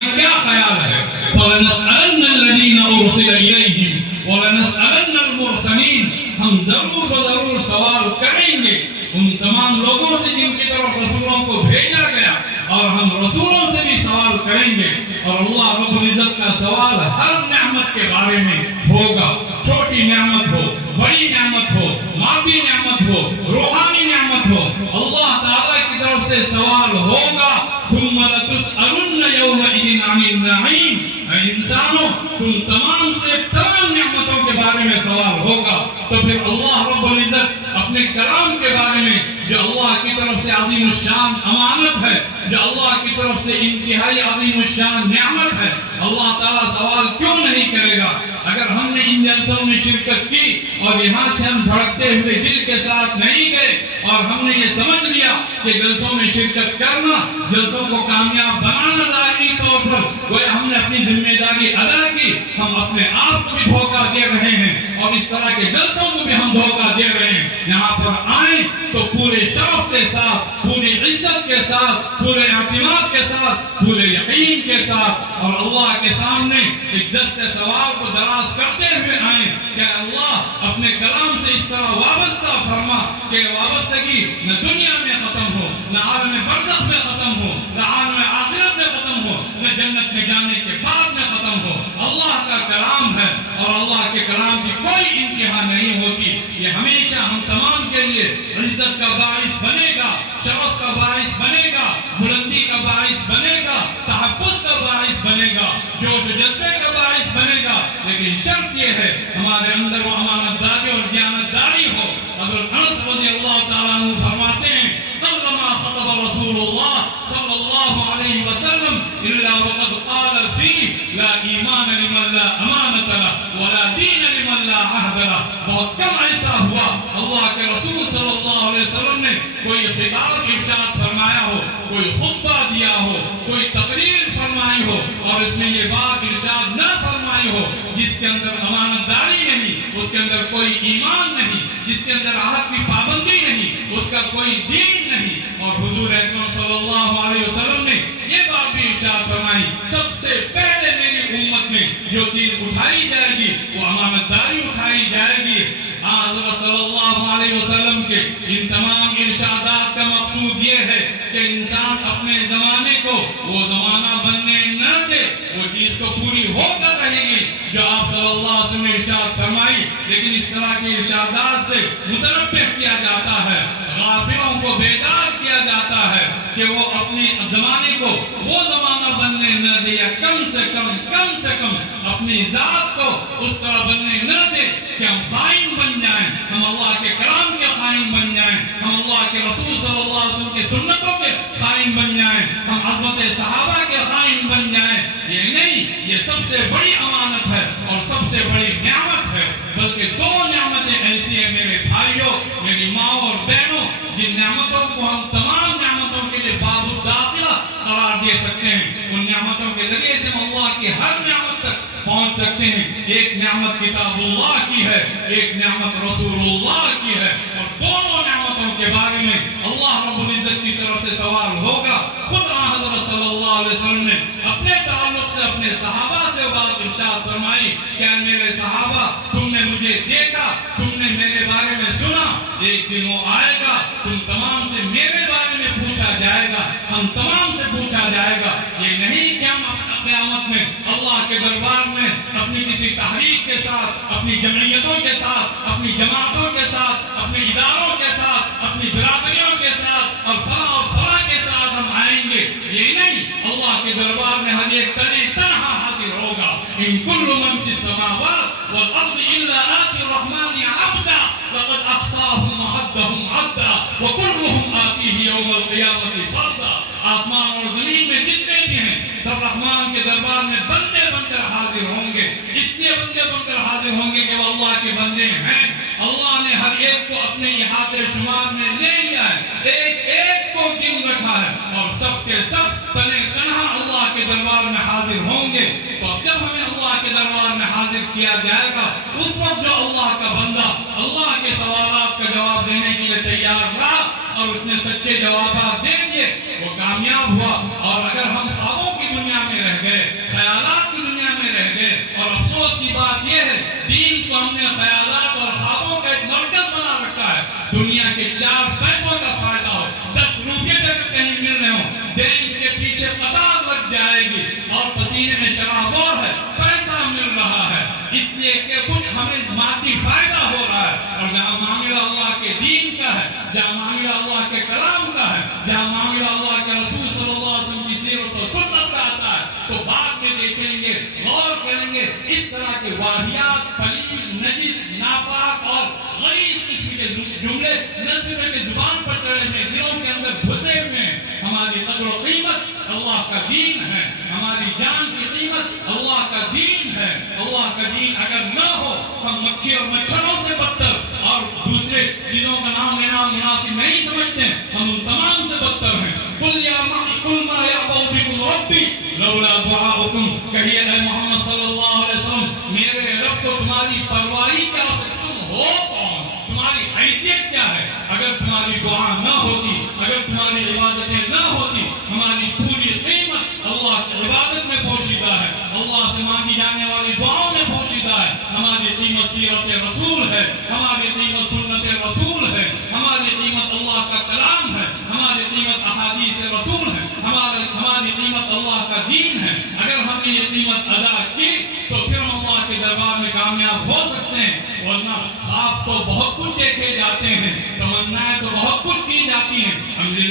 کیا خیال ہے؟ فَلَنَسْأَلَنَّ الَّذِينَ أُرْسِلَ إِلَيْهِمْ وَلَنَسْأَلَنَّ الْمُرْسَلِينَ. ہم ضرور سوال کریں گے ان تمام لوگوں سے جن کی طرف رسولوں کو بھیجا گیا، اور ہم رسولوں سے بھی سوال کریں گے. اور اللہ رب العزت کا سوال ہر نعمت کے بارے میں ہوگا، چھوٹی نعمت ہو، بڑی نعمت ہو، مادی نعمت ہو، روحانی نعمت ہو، اللہ تعالیٰ کی طرف سے سوال ہوگا. ثم لتسألن يومئذ عن النعيم. اے انسانوں، تم تمام سے تمام نعمتوں کے بارے میں سوال ہوگا. تو پھر اللہ رب العزت اپنے کلام کے بارے میں جو اللہ کی طرف سے عظیم الشان امانت ہے، جو اللہ کی طرف سے انتہائی عظیم الشان نعمت ہے، اللہ تعالیٰ سوال کیوں نہیں کرے گا؟ اگر ہم نے ان جلسوں میں شرکت کی اور یہاں سے ہم دھڑکتے ہوئے دل کے ساتھ نہیں گئے اور ہم نے یہ سمجھ لیا کہ جلسوں میں شرکت کرنا جلسوں کو کامیاب بنانا ظاہری طور پر گویا ہم نے اپنی ذمہ داری ادا کی، ہم اپنے آپ کو بھی دھوکہ دے رہے ہیں اور اس طرح کے جلسوں کو بھی ہم دھوکہ دے رہے ہیں. یہاں پر آئیں تو پورے شرف کے ساتھ، پوری عزت کے ساتھ، پورے اعتماد کے ساتھ، پورے یقین کے ساتھ اور اللہ کے سامنے ایک دست سوال کو دراز کرتے ہوئے آئیں کہ اللہ اپنے کلام سے اس طرح وابستہ فرما کہ وابستگی نہ دنیا میں ختم ہو، نہ عالم برزخ میں ختم ہو، نہ عالم آخرت میں ختم ہو، نہ جنت میں جانے کے بعد میں ختم ہو. اللہ کا کلام ہے اور اللہ کے کلام کی کوئی انتہا نہیں ہوتی. یہ ہمیشہ ہم تمام کے لیے عزت کا باعث بنے گا، شرف کا باعث بنے گا، بلندی کا باعث بنے گا، تحفظ کا باعث بنے گا، جوش و جذبے کا باعث بنے گا. لیکن شرط یہ ہے ہمارے اندر وہ امانت داری اور دیانت داری ہو. حضرت انس رضی اللہ تعالیٰ عنہ فرماتے ہیں قلما خطب رسول اللہ صلی اللہ علیہ وسلم الا وقد قال فيه لا ایمان لمن لا امانت له ولا دین لمن لا عہد له. بہت کم ایسا ہوا اللہ کے رسول صلی اللہ علیہ وسلم نے کوئی خطاب ارشاد فرمایا ہو، کوئی خطبہ دیا ہو، کوئی تقریر فرمائی ہو اور اس میں یہ بات ارشاد نہ فرمائی ہو جس کے اندر امانت داری نہیں، اس کے اندر کوئی ایمان نہیں، جس کے اندر عہد کی پابندی نہیں، اس کا کوئی دین نہیں. اور حضور اکرم صلی اللہ علیہ وسلم نے یہ بات بھی ارشاد فرمائی سب سے پہلے میری امت میں جو چیز اٹھائی جائے گی وہ امانت داری اٹھائی جائے گی. حضرت صلی اللہ علیہ وسلم کے ان تمام ارشادات کا مقصود یہ ہے کہ انسان اپنے زمانے کو وہ زمانہ بننے نہ دے. وہ چیز تو پوری ہو کر رہے گی جو آپ صلی اللہ علیہ وسلم نے ارشاد فرمائی، لیکن اس طرح کے ارشادات سے متنبہ کیا جاتا ہے، غافلوں کو بیدار کیا جاتا ہے کہ وہ اپنے زمانے کو وہ زمانہ بننے نہ دے، یا کم سے کم اپنی ذات کو اس طرح بننے نہ دے کہ ہم خائن بن جائیں، ہم اللہ کے کلام کے خائن بن جائیں، ہم اللہ کے رسول صلی اللہ علیہ وسلم کی سنتوں کے خائن بن جائیں، ہم عظمت صحابہ کے خائن بن جائیں. یہ نہیں، یہ سب سے بڑی امانت ہے اور سب سے بڑی نعمت ہے. بلکہ دو نعمتیں ایسی ہیں میرے بھائیوں، میری ماں اور بہنوں، جن نعمتوں کو ہم تمام نعمتوں کے لیے باب الداخلہ قرار دے سکتے ہیں. ان نعمتوں کے ذریعے سے ہم اللہ کی ہر نعمت تک پہنچ سکتے ہیں. ایک نعمت کتاب اللہ کی ہے، ایک نعمت رسول اللہ کی ہے، اور دونوں نعمتوں کے بارے میں اللہ رب العزت کی طرف سے سوال ہوگا. خود حضرت صلی اللہ علیہ وسلم نے اپنے تعلق سے اپنے صحابہ سے بات ارشاد فرمائی کہ میرے صحابہ تم نے مجھے دیکھا، تم نے میرے بارے میں سنا، ایک دن وہ آئے گا تم تمام سے میرے بارے میں پوچھا جائے گا، ہم تمام سے پوچھا جائے گا. یہ نہیں کہ ہم قیامت میں اللہ کے دربار میں اپنی کسی تحریک کے ساتھ، اپنی جمعیتوں کے ساتھ، اپنی جماعتوں کے ساتھ، اپنے اداروں کے ساتھ، اپنی برادریوں کے ساتھ اور فلاں کے ساتھ ہم آئیں گے. یہ نہیں، اللہ کے دربار میں ہر ایک تنہا حاضر ہوگا. ان کل من فی السماوات والارض الا آتی الرحمن عبدا لقد احصاهم وعدهم عدا وكلهم آتيه يوم القيامة فردا. آسمان اور زمین میں جتنے بھی ہیں سب رحمان کے دربار میں بندے بن کر حاضر ہوں گے. اس لیے بندے بن کر حاضر ہوں گے کہ وہ اللہ کے بندے ہیں. اللہ نے ہر ایک کو اپنے احاطے شمار میں لے لیا ہے، ایک ایک کو گن رکھا ہے، اور سب کے سب تنہا اللہ کے دربار میں حاضر ہوں گے. تو اب جب ہمیں اللہ کے دربار میں حاضر کیا جائے گا اس وقت جو اللہ کا بندہ اللہ کے سوالات کا جواب دینے کے لیے تیار رہا اور اس نے سچے جوابات دے دیے، وہ کامیاب ہوا۔ اور اگر ہم خوابوں کی دنیا میں رہ گئے، خیالات کی دنیا میں رہ گئے، اور افسوس کی بات یہ ہے دین کو ہم نے خیالات اور خوابوں کا ایک مرکز بنا رکھا ہے۔ دنیا کے 4 پیسوں کا فائدہ ہو، 10 روپے تک کہیں مل رہے ہوں، بینک کے پیچھے قطار لگ جائے گی اور پسینے میں شرابور ہے، پیسہ مل رہا ہے، اس لیے کہ کچھ ہمیں مادی فائدہ ہو رہا ہے۔ اور جہاں معاملہ اللہ کے دین کا ہے، جہاں معاملہ اللہ کے کلام کا ہے، جہاں معاملہ اللہ کے رسول صلی اللہ علیہ وسلم کی سیرت و سنت کا آتا ہے، تو بعد میں دیکھیں گے، غور کریں گے، اس طرح کے واہیات، پلید، نجس، ناپاک اور غلیظ قسم کے جملے نہ صرف کہ زبان پر چڑھے ہوئے، دلوں کے اندر گھسے ہوئے ہیں۔ ہماری قدر و قیمت اللہ کا دین ہے، ہماری جان کی قیمت اللہ کا دین ہے۔ اللہ کا دین اگر نہ ہو، ہم مکھی اور مچھروں سے بدتر اور دوسرے چیزوں کا نام لینا مناسب نہیں سمجھتے، ہم ان تمام سے بدتر ہیں۔ قل ما يعبأ بكم ربي لولا دعاؤكم، کہیے اے محمد صلی اللہ علیہ وسلم، میرے رب کو تمہاری پرواہی کیا ہو سکتی، تم ہو کون، تمہاری حیثیت کیا ہے؟ اگر تمہاری دعا نہ ہوتی، اگر تمہاری عبادتیں نہ ہوتی، ہماری پوری قیمت اللہ کی عبادت میں پوشیدہ ہے، اللہ سے مانگی جانے والی دعاؤں میں پوشیدہ ہے۔ ہماری قیمت سیرت رسول ہے، ہماری قیمت سنت رسول ہے، ہماری قیمت اللہ کا کلام ہے، ہماری قیمت احادیث رسول ہے، ہماری قیمت اللہ کا دین ہے۔ اگر ہم نے یہ قیمت ادا کی تو پھر ہم اللہ کے دربار میں کامیاب ہو سکتے ہیں، ورنہ خواب تو بہت کچھ دیکھے جاتے ہیں، تمنائیں تو بہت کچھ کی جاتی ہیں۔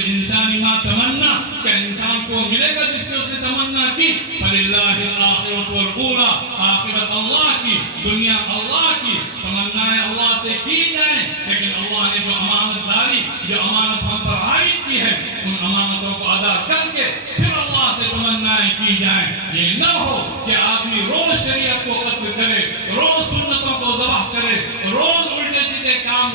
انسانی ما تمنا، کہ انسان کو ملے گا جس نے اس نے تمنا کی، فللہ الآخرۃ والأولیٰ، آخرت اللہ کی، دنیا اللہ کی، تمنائیں اللہ سے کی جائیں، لیکن اللہ نے جو امانت داری، جو امانت ہم پر عائد کی ہے، ان امانتوں کو ادا کر کے پھر اللہ سے تمنائیں کی جائیں۔ یہ نہ ہو کہ آدمی روز شریعت کو قتل کرے، روز سنتوں کو ذبح کرے، روز الٹے سیدھے کام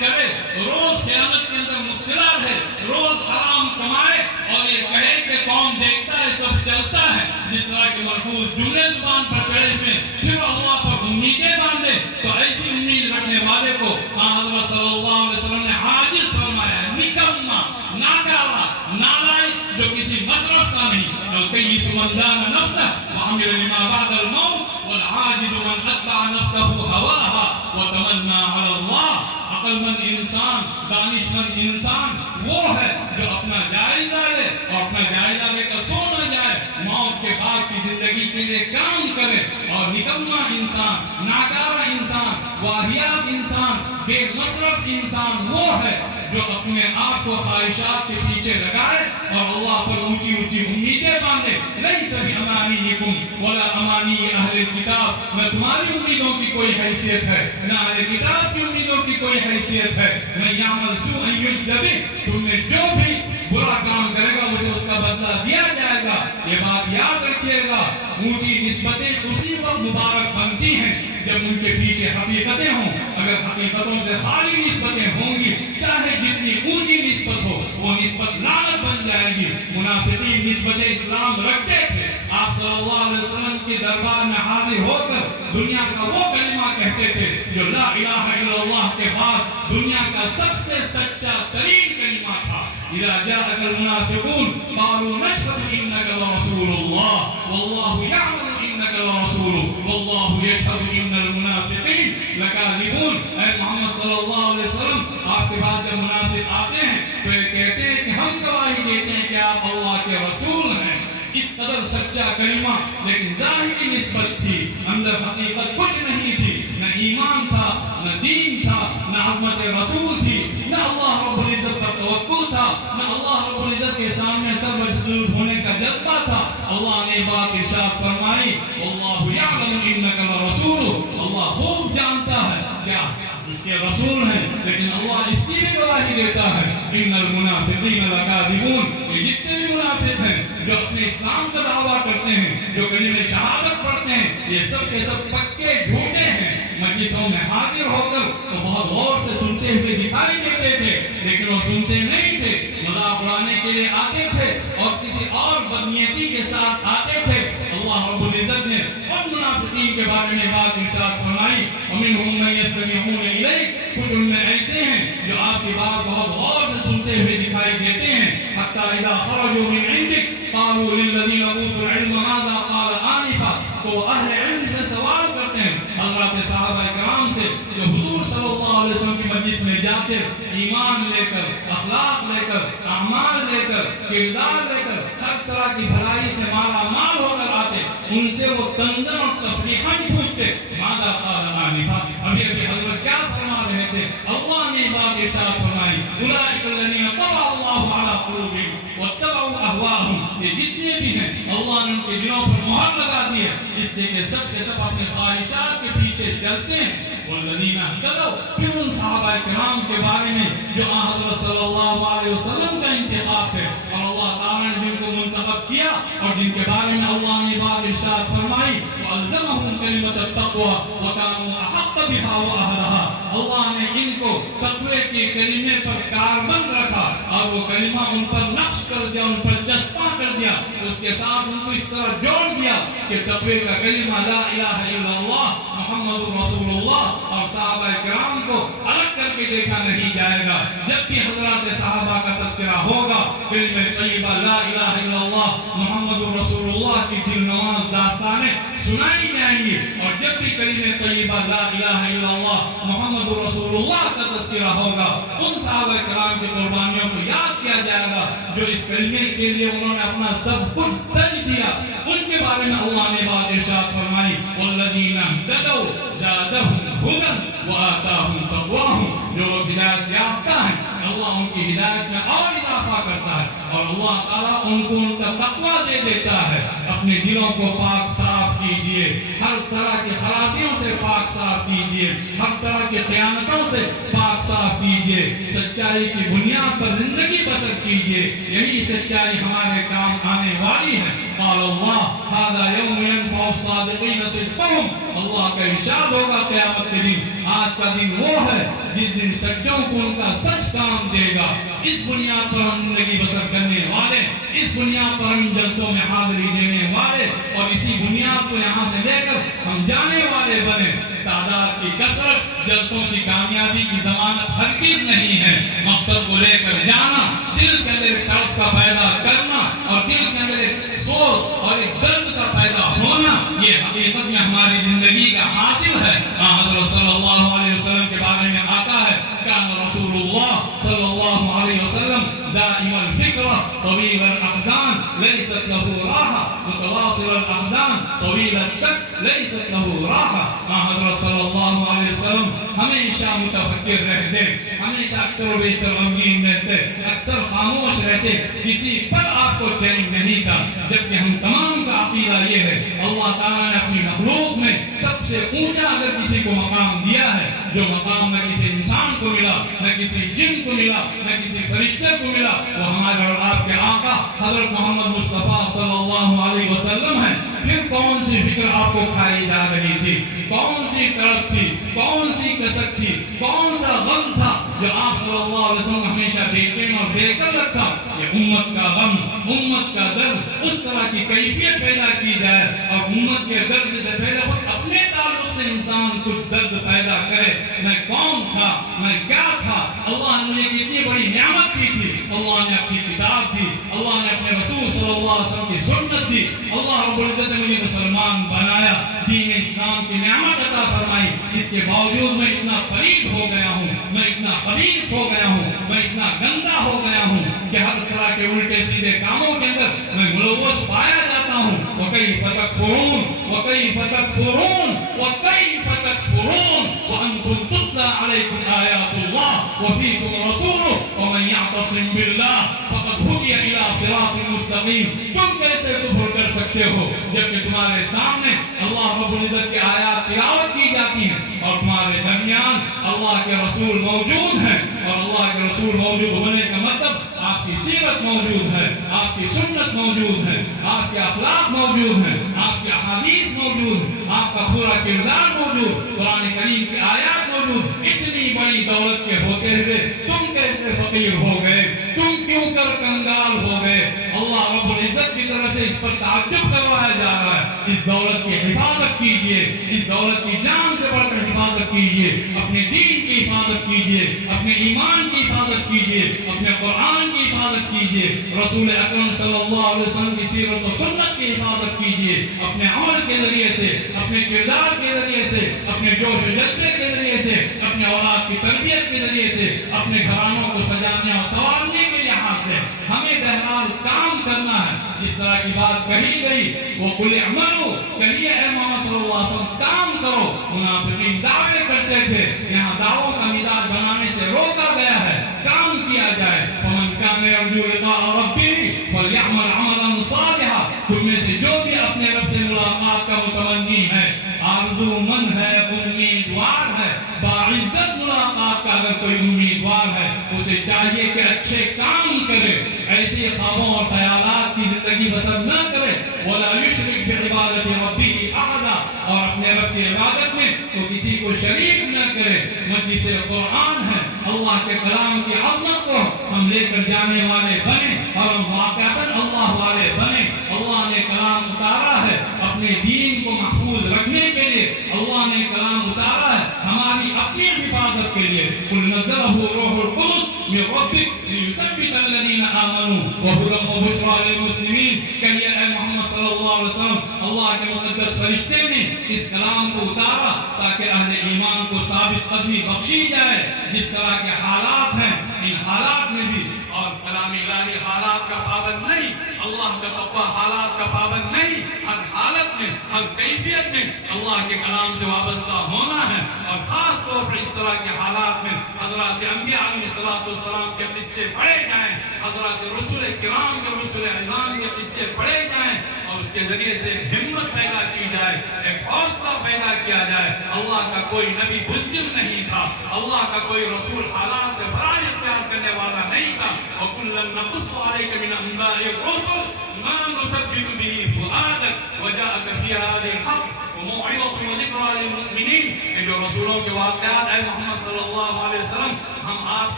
کرے، روز خیانت کے اندر مبتلا ہے، روز حرام کمائے اور یہ کہے کہ کون دیکھتا ہے سب چلتا ہے، جس طرح کے محفوظ جملے زبان پر چڑھے ہوئے، پھر اللہ پر امیدیں باندھے، تو ایسی امید رکھنے والے کو حضرت صلی اللہ علیہ وسلم نے عاجز فرمایا، نکما، ناکارہ، نالائق، جو کسی مصرف کا نہیں، الکیس من دان نفسہ وعمل لما بعد الموت والعاجز من اتبع نفسہ ہواها وتمنى على اللہ۔ عقل مند انسان، دانش مند انسان وہ ہے جو اپنا جائزہ لے اور اپنا جائزہ لے کر سو نہ جائے، موت کے بعد کی زندگی کے لیے کام کرے۔ اور نکما انسان، ناکارہ انسان، واہیات انسان، بے مصرف انسان وہ ہے جو اپنے آپ کو خواہشات کے پیچھے لگائے اور اللہ پر اونچی اونچی امیدیں باندھے۔ لیس بامانیکم ولا امانی اہل الکتاب، نہ تمہاری امیدوں کی کوئی حیثیت ہے، نہ اہل کتاب کی امیدوں کی کوئی حیثیت ہے۔ من یعمل سوءا یجز بہ، تم نے جو بھی برا کام کرے گا اسے اس کا بدلہ دیا جائے گا۔ یہ بات یاد رکھیے گا، اونچی نسبتیں اسی وقت مبارک بنتی ہیں جب ان کے پیچھے حقیقتیں ہوں۔ اگر حقیقتوں سے خالی نسبتیں ہوں گی، چاہے جتنی اونچی نسبت ہو، وہ نسبت لعنت بن جائے گی۔ منافقین نسبت اسلام رکھتے تھے، آپ صلی اللہ علیہ وسلم کے دربار میں حاضر ہو کر دنیا کا وہ کلمہ کہتے تھے جو لا الہ الا اللہ کے بعد دنیا کا سب سے سچا ترین کلمہ تھا۔ اذا جاءك المنافقون قالوا نشهد انك لرسول الله والله يعلم انك لرسوله والله يشهد ان المنافقين لكاذبون۔ اے محمد صلی اللہ علیہ وسلم، آپ کے بعد جب منافق آتے ہیں تو یہ کہتے ہیں کہ ہم گواہی دیتے ہیں کہ آپ اللہ کے رسول ہیں۔ اس قدر سچا کلمہ، لیکن ظاہری نسبت تھی، اندر حقیقت کچھ نہیں تھی، نہ ایمان تھا، نہ دین تھا، نہ عظمت رسول تھی، نہ اللہ رب العزت پر توکل تھا، نہ اللہ رب العزت کے سامنے سر مسجود ہونے کا جذبہ تھا۔ اللہ نے بات ارشاد فرمائی، واللہ یعلم انک لرسول، اللہ خوب جانتا ہے کیا اس کے رسول ہیں، لیکن اللہ اس کی بھی گواہی دیتا ہے، ان المنافقین لکاذبون، یہ جتنے بھی منافق ہیں جو اپنے اسلام کا دعویٰ کرتے ہیں، جو کلمہ شہادت پڑھتے ہیں، یہ سب کے سب پکے جھوٹے ہیں۔ مجلسوں میں حاضر ہو کر تو بہت غور سے سنتے ہوئے دکھائی دیتے تھے، لیکن وہ سنتے نہیں تھے، مذاق اڑانے کے لیے آتے تھے اور کسی اور بدنیتی کے ساتھ آتے تھے۔ اللہ رب العزت نے ان منافقین منافقین کے بارے میں بات ارشاد فرمائی ومنهم من يستمعون الیک، کچھ ان میں ایسے ہیں جو آپ کی بات بہت غور سے سنتے ہوئے دکھائی دیتے ہیں، حتی اذا خرجوا من عندک قالوا للذین اوتوا العلم ماذا قال آنفا، تو اہل علم سے سوال کرتے ہیں، حضرات صحابہ کرام سے جو حضور صلی اللہ علیہ وسلم کی مجلس میں جاتے ایمان لے کر، اخلاق لے کر، اعمال لے کر، کردار لے کر، ہر طرح کی بھلائی سے مالا مال ہو کر آتے، ان سے وہ کنزن اور تفریحاً پوچھتے ماذا قال آنفا، ابھی حضرت کیا فرما رہے تھے؟ اللہ نے بات ارشاد فرمائی اولئک الذین طبع اللہ علی قلوبہم واتبعوا اہواءہم، یہ جتنے بھی ہیں اللہ نے ان کے دلوں پر مہر لگا دی ہے، اس لیے کہ سب کے سب اپنے خواہشات کے پیچھے چلتے ہیں۔ والذین اہتدوا، پھر ان صحابہ کرام کے بارے میں جو حضرت صلی اللہ علیہ وسلم کا انتخاب ہے اور اللہ تعالیٰ نے جن کو منتخب کیا اور جن کے بارے میں اللہ نے بات ارشاد فرمائی وَأَلْزَمَهُمْ كَلِمَةَ التَّقْوَى وَكَانُوا أَحَقَّ بِهَا وَأَهْلَهَا، اللہ نے ان کو تقوی کے کلمے پر کاربند رکھا اور وہ کلمہ ان پر نقش کر دیا، ان پر چسپاں کر دیا، اس کے ساتھ ان کو اس طرح جوڑ دیا کہ تقوی کا کلمہ لا الہ الا اللہ محمد رسول اللہ اور صحابہ کرام کو الگ کر کے دیکھا نہیں جائے گا۔ جب بھی حضرات صحابہ کا تذکرہ ہوگا کلمہ طیبہ لا الہ الا اللہ محمد رسول اللہ کی دل نواز داستانیں سنائی جائیں گی، اور جب بھی کلمہ طیبہ لا الہ الا اللہ محمد رسول اللہ کا تذکرہ ہوگا ان صحابہ کرام کی قربانیوں کو یاد کیا جائے گا جو اس کلمے کے لیے انہوں نے اپنا سب کچھ تج دیا، ان کے بارے میں اللہ نے بات ارشاد فرمائی والذین اہتدوا زادہم ھدی وآتاہم تقواہم، جو لوگ ہدایت یافتہ ہیں اللہ ان کی ہدایت میں اور اضافہ کرتا ہے اور اللہ تعالیٰ ان کو ان کا تقویٰ دے دیتا ہے۔ اپنے دلوں کو پاک صاف کیجئے، ہر طرح کی خرابیوں سے پاک صاف کیجئے، ہر طرح کی خیانتوں سے پاک صاف کیجئے، سچائی کی بنیاد پر زندگی بسر کیجئے، یہی سچائی ہمارے کام آنے والی ہے۔ قال اللہ هذا يوم ينفع الصادقین صدقهم، اللہ کا ارشاد ہوگا قیامت کے دن، آج کا دن وہ ہے جس دن سچوں کو ان کا سچ کام دے گا۔ اس بنیاد پر ہم زندگی بسر کرنے والے، اس بنیاد پر ہم جلسوں میں حاضری دینے والے اور اسی بنیاد کو یہاں سے لے کر ہم جانے والے بنے۔ تعداد کی کثرت جلسوں کی کامیابی کی ضمانت ہرگز نہیں ہے، مقصد کو لے کر جانا، دل کے اندر ایک طرف کا پیدا کرنا اور دل کے اندر ایک سوچ اور ایک درد کا پیدا ہونا، یہ حقیقت میں ہماری زندگی کا حاصل ہے۔ حضرت صلی اللہ علیہ وسلم کے بارے میں آتا ہے کان رسول اللہ صلی اللہ علیہ وسلم دائم الفکر طویل الاحزان لیست له راحہ، متواصل الاحزان طویل السکت لیست له راحہ۔ حضرت صلی اللہ علیہ وسلم ہمیشہ متفکر رہتے، ہمیشہ اکثر و بیشتر غمگین رہتے، اکثر خاموش رہتے، کسی پر آپ کو چین نہیں تھا، جبکہ ہم تمام کا عقیدہ یہ ہے اللہ تعالیٰ نے اپنی مخلوق میں سب سے اونچا اگر کسی کو مقام دیا ہے، جو مقام نہ کسی انسان کو ملا، نہ کسی جن کو ملا، نہ کسی فرشتے کو ملا، وہ ہمارے اور آپ کے آقا حضرت محمد مصطفیٰ صلی اللہ علیہ وسلم ہیں۔ پھر کون سی فکر آپ کو کھائی جا رہی تھی، کون سی طرف تھی، کون سی کسک تھی، کون سا غم تھا جو آپ صلی اللہ علیہ وسلم ہمیشہ بے چین اور بے کر رکھا؟ یہ امت کا غم، امت کا درد، اس طرح کی کیفیت پیدا کی جائے اور امت کے درد سے پہلے خود اپنے تعلق سے انسان کچھ درد پیدا کرے، میں کون تھا، میں کیا تھا، اللہ نے مجھے کتنی بڑی نعمت کی تھی، اللہ نے اپنی کتاب دی، اللہ نے اپنے رسول صلی اللہ علیہ وسلم کی سنت دی، اللہ رب العزت نے مجھے مسلمان بنایا، دین اسلام کی نعمت عطا فرمائی، اس کے باوجود میں اتنا قریب ہو گیا ہوں، میں اتنا خبیث ہو گیا ہوں، میں اتنا گندا ہو گیا ہوں کہ ہر طرح کے الٹے سیدھے کاموں کے اندر میں ملوث پایا جاتا ہوں۔ وَكَيْفَ تَكْفُرُونَ وَكَيْفَ تَكْفُرُونَ وَكَيْفَ تَكْفُرُونَ وَأَنْتُمْ تُتْلَى عَلَيْكُمْ آيَاتُ اللَّهِ وَفِيكُمْ رَسُولُهُ وَمَنْ يَعْتَصِمْ بِاللَّهِ فَقَدْ هُدِيَ إِلَى صِرَاطٍ مُسْتَقِيمٍ۔ تم کیسے کفر کر سکتے ہو جبکہ تمہارے سامنے اللہ رب العزت کی آیات تلاوت کی جاتی ہیں اور تمہارے درمیان اللہ کے رسول موجود ہیں، اور اللہ کے رسول موجود ہونے کا مطلب آپ کی سیرت موجود ہے، آپ کی سنت موجود ہے، آپ کے اخلاق موجود ہیں، آپ کے احادیث موجود ہیں، آپ کا پورا کردار موجود، قرآن کریم کی آیات موجود۔ اتنی بڑی دولت کے ہوتے ہوئے تم کیسے فقیر ہو گئے، تم کیوں کر کنگال ہو گئے؟ اللہ رب العزت کی طرف سے اس پر تعجب کروایا جا رہا ہے۔ اس دولت کی حفاظت کیجئے، اس دولت کی جان سے بڑھ کر حفاظت کیجئے، اپنے دین کی حفاظت کیجئے، اپنے ایمان کی حفاظت کیجئے، اپنے قرآن کی حفاظت کیجئے، رسول اکرم صلی اللہ علیہ وسلم کی سیرت و سنت کی حفاظت کیجئے، اپنے عمل کے ذریعے سے، اپنے کردار کے ذریعے سے، اپنے جوش و جذبے کے ذریعے سے، اپنے اولاد کی تربیت کے ذریعے سے، اپنے گھرانوں کو سجانے اور سنوارنے کے لحاظ سے ہمیں بہرحال کام کرنا ہے۔ جس طرح کی بات کہی گئی وہ قُلِ اعْمَلُوا، کہیے اے محمد صلی اللہ علیہ وسلم کام کرو۔ منافقین دعوے کرتے تھے، یہاں دعووں کا مزاج بنانے سے روکا گیا ہے، کام کیا جائے۔ فَمَنْ كَانَ يَرْجُو لِقَاءَ رَبِّهِ فَلْيَعْمَلْ عَمَلًا صَالِحًا، تم میں سے جو بھی اپنے رب سے ملاقات کا متمنی ہے، آرزو مند ہے، امیدوار ہے، باعزت ملاقات کا اگر کوئی امیدوار ہے، اسے چاہیے کہ اچھے کام کرے، ایسے خوابوں اور خیالات کی زندگی بسر نہ کرے۔ وَلَا يُشْرِكْ بِعِبَادَةِ رَبِّهِ أَحَدًا، اور اپنے رب کی عبادت میں تو کسی کو شریک نہ کرے۔ مجلس قرآن ہے، اللہ کے کلام کی عظمت کو ہم لے کر جانے والے بنے اور ہم واقعتاً اللہ والے بنے۔ اللہ نے کلام اتارا ہے اپنے دین کو محفوظ رکھنے کے لیے، اللہ نے کلام اتارا ہے ہماری اپنی حفاظت کے لیے۔ قُلْ نَزَّلَهُ رُوحُ الْقُدُسُ مِنْ رَبِّكَ لِيُثَبِّتَ الَّذِينَ آمَنُوا وَهُدًى وَبُشْرَىٰ لِلْمُسْلِمِينَ، کہیے اے محمد صلی اللہ علیہ وسلم اللہ کے مقدس فرشتے نے اس کلام کو اتارا تاکہ اہل ایمان کو ثابت قدمی بخشی جائے۔ جس طرح کے حالات ہیں ان حالات میں بھی، اور کلام الہی حالات کا پابند نہیں، اللہ کا تقویٰ حالات کا پابند نہیں، ہر حالت میں ہر کیفیت میں اللہ کے کلام سے وابستہ ہونا ہے۔ اور خاص طور پر اس طرح کے حالات میں حضرات انبیاء علیہ السلام کے قصے پڑھے جائیں، حضرات رسول کرام کے رسول اعظام کے قصے پڑھے جائیں، اور اس کے ذریعے سے ایک ہمت پیدا کی جائے، ایک حوصلہ پیدا کیا جائے۔ اللہ کا کوئی نبی بزدل نہیں تھا، اللہ کا کوئی رسول حالات سے فرائض اختیار کرنے والا نہیں تھا۔ وَكُلًّا نَقُصُّ عَلَيْكَ مِنْ أَنْبَاءِ الرُّسُلِ مَا نُثَبِّتُ بِهِ فُؤَادَكَ وَجَاءَكَ فِي هَٰذِهِ الْحَقُّ وَمَوْعِظَةٌ وَذِكْرَىٰ لِلْمُؤْمِنِينَ، کہ جو رسولوں کے واقعات اے محمد صلی اللہ علیہ وسلم ہم آپ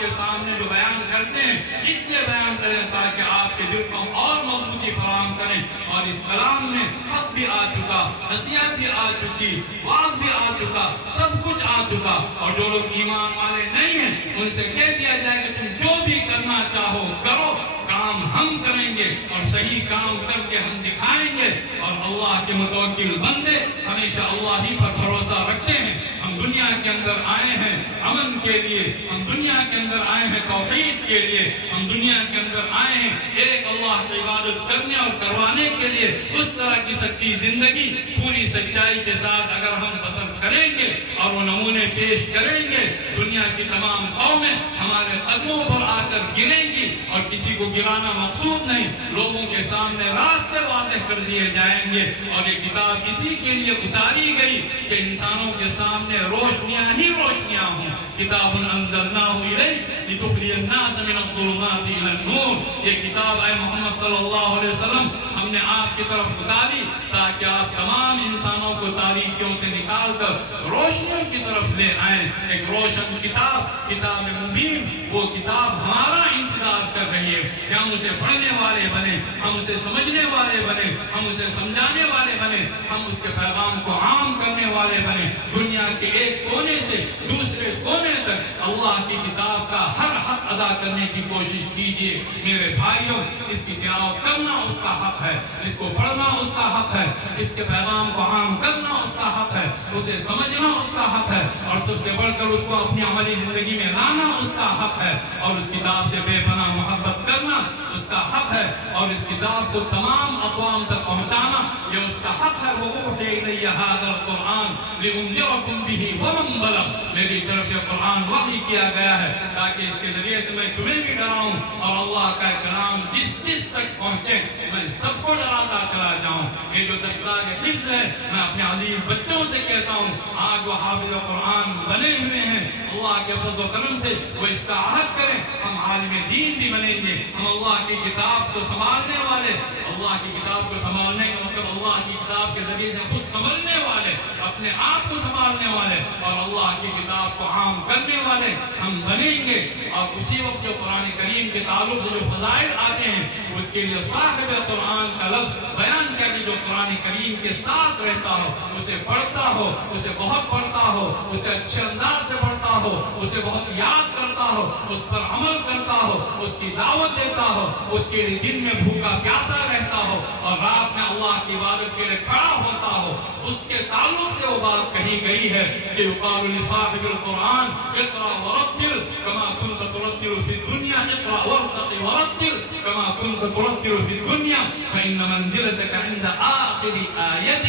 کے سامنے جو بیان کرتے ہیں اس لیے بیان کریں تاکہ آپ کے دل کو اور مضبوطی فراہم کریں۔ اور اس کلام میں حق بھی آ چکا، نصیحت بھی آ چکی، واعظ بھی آ چکا، سب کچھ آ چکا۔ اور جو لوگ ایمان والے نہیں ہیں ان سے کہہ دیا جائے کہ تم جو بھی کرنا چاہو کرو، کام ہم کریں گے اور صحیح کام کر کے ہم دکھائیں گے۔ اور اللہ کے متوکل بندے ہمیشہ اللہ ہی پر بھروسہ رکھتے ہیں۔ ہم دنیا کے اندر آئے ہیں امن کے لیے، ہم دنیا کے اندر آئے ہیں توحید کے لیے، ہم دنیا کے اندر آئے ہیں ایک اللہ کی عبادت کرنے اور کروانے کے لیے۔ اس طرح کی سچی زندگی پوری سچائی کے ساتھ اگر ہم بسر کریں گے اور وہ نمونے پیش کریں گے، دنیا کی تمام قومیں ہمارے قدموں پر آ کر گریں گی۔ اور کسی کو گرانا مقصود نہیں، لوگوں کے سامنے راستے واضح کر دیے جائیں گے۔ اور یہ کتاب اسی کے لیے اتاری گئی کہ انسانوں کے سامنے روشنیاں ہی روشنیاں ہوں۔ کتاب انزلناہ الیک لتخرج الناس من الظلمات الی النور، یہ کتاب اے محمد صلی اللہ علیہ وسلم ہم نے آپ کی طرف اتاری تاکہ آپ تمام انسانوں کو تاریکیوں سے نکال کر روشنیوں کی طرف لے آئیں۔ ایک روشن کتاب، کتاب مبین، وہ کتاب ہمارا انتظار کر رہی ہے کہ ہم اسے پڑھنے والے بنے، ہم اسے سمجھنے والے بنے، ہم اسے سمجھانے والے بنے، ہم اس کے پیغام کو عام کرنے والے بنے۔ دنیا کے ایک کونے سے دوسرے کونے تک اللہ کی کتاب کا ہر حق ادا کرنے کی کوشش کیجیے۔ میرے بھائیوں، اس کی تلاوت کرنا اس کا حق ہے، اس کو پڑھنا اس کا حق ہے، اس کے پیغام کو عام کرنا اس کا حق ہے، اسے سمجھنا اس کا حق ہے، اور سب سے بڑھ کر اس کو اپنی عملی زندگی میں لانا اس کا حق ہے، اور اس کتاب سے بے پناہ محبت کرنا اس کا حق ہے، اور اس کتاب کو تمام اقوام تک پہنچانا یہ اس کا حق ہے۔ وَأُوحِیَ إِلَیَّ هَٰذَا الْقُرْآنُ لِأُنذِرَکُم بِهِ وَمَن بَلَغَ، میری طرف یہ قرآن وحی کیا گیا ہے تاکہ اس کے ذریعے سے میں تمہیں بھی ڈراؤں اور اللہ کا کلام جس جس تک پہنچے میں سب کو ڈراتا چلا جاؤں۔ یہ جو دستار حفظ ہے میں اپنے عزیز بچوں سے کہتا ہوں، آج وہ حافظ قرآن بنے ہوئے ہیں، اللہ کے فضل و کرم سے وہ اس کا عہد کریں، ہم عالم دین بھی بنیں گے، ہم اللہ کی کتاب کو سنبھالنے والے۔ اللہ کی کتاب کو سنبھالنے کا مطلب اللہ کی کتاب کے ذریعے سے خود سنبھلنے والے، اپنے آپ کو سنبھالنے والے اور اللہ کی کتاب کو عام کرنے والے ہم بنیں گے۔ اور اسی وقت جو قرآن کریم کے تعلق سے جو فضائل آتے ہیں اس کے لیے صاحب قرآن کا لفظ بیان کیا کہ جو قرآن کریم کے ساتھ رہتا ہو، اسے پڑھتا ہو، اسے بہت پڑھتا ہو، اسے اچھے انداز سے پڑھتا ہو، اسے بہت یاد کرتا ہو، اس پر عمل کرتا ہو، اس کی دعوت دیتا ہو، اس کے لیے دن میں بھوکا پیاسا رہتا ہو اور رات میں اللہ کی عبادت کے لیے کھڑا ہوتا ہو، اس کے تعلق سے وہ بات کہی گئی ہے کہ یقال لصاحب القرآن اقرأ ورتل كما كنت ترتل في الدنيا، اقرأ وارتقي ورتل كما كنت ترتل في الدنيا فإن منزلتك عند آخر آية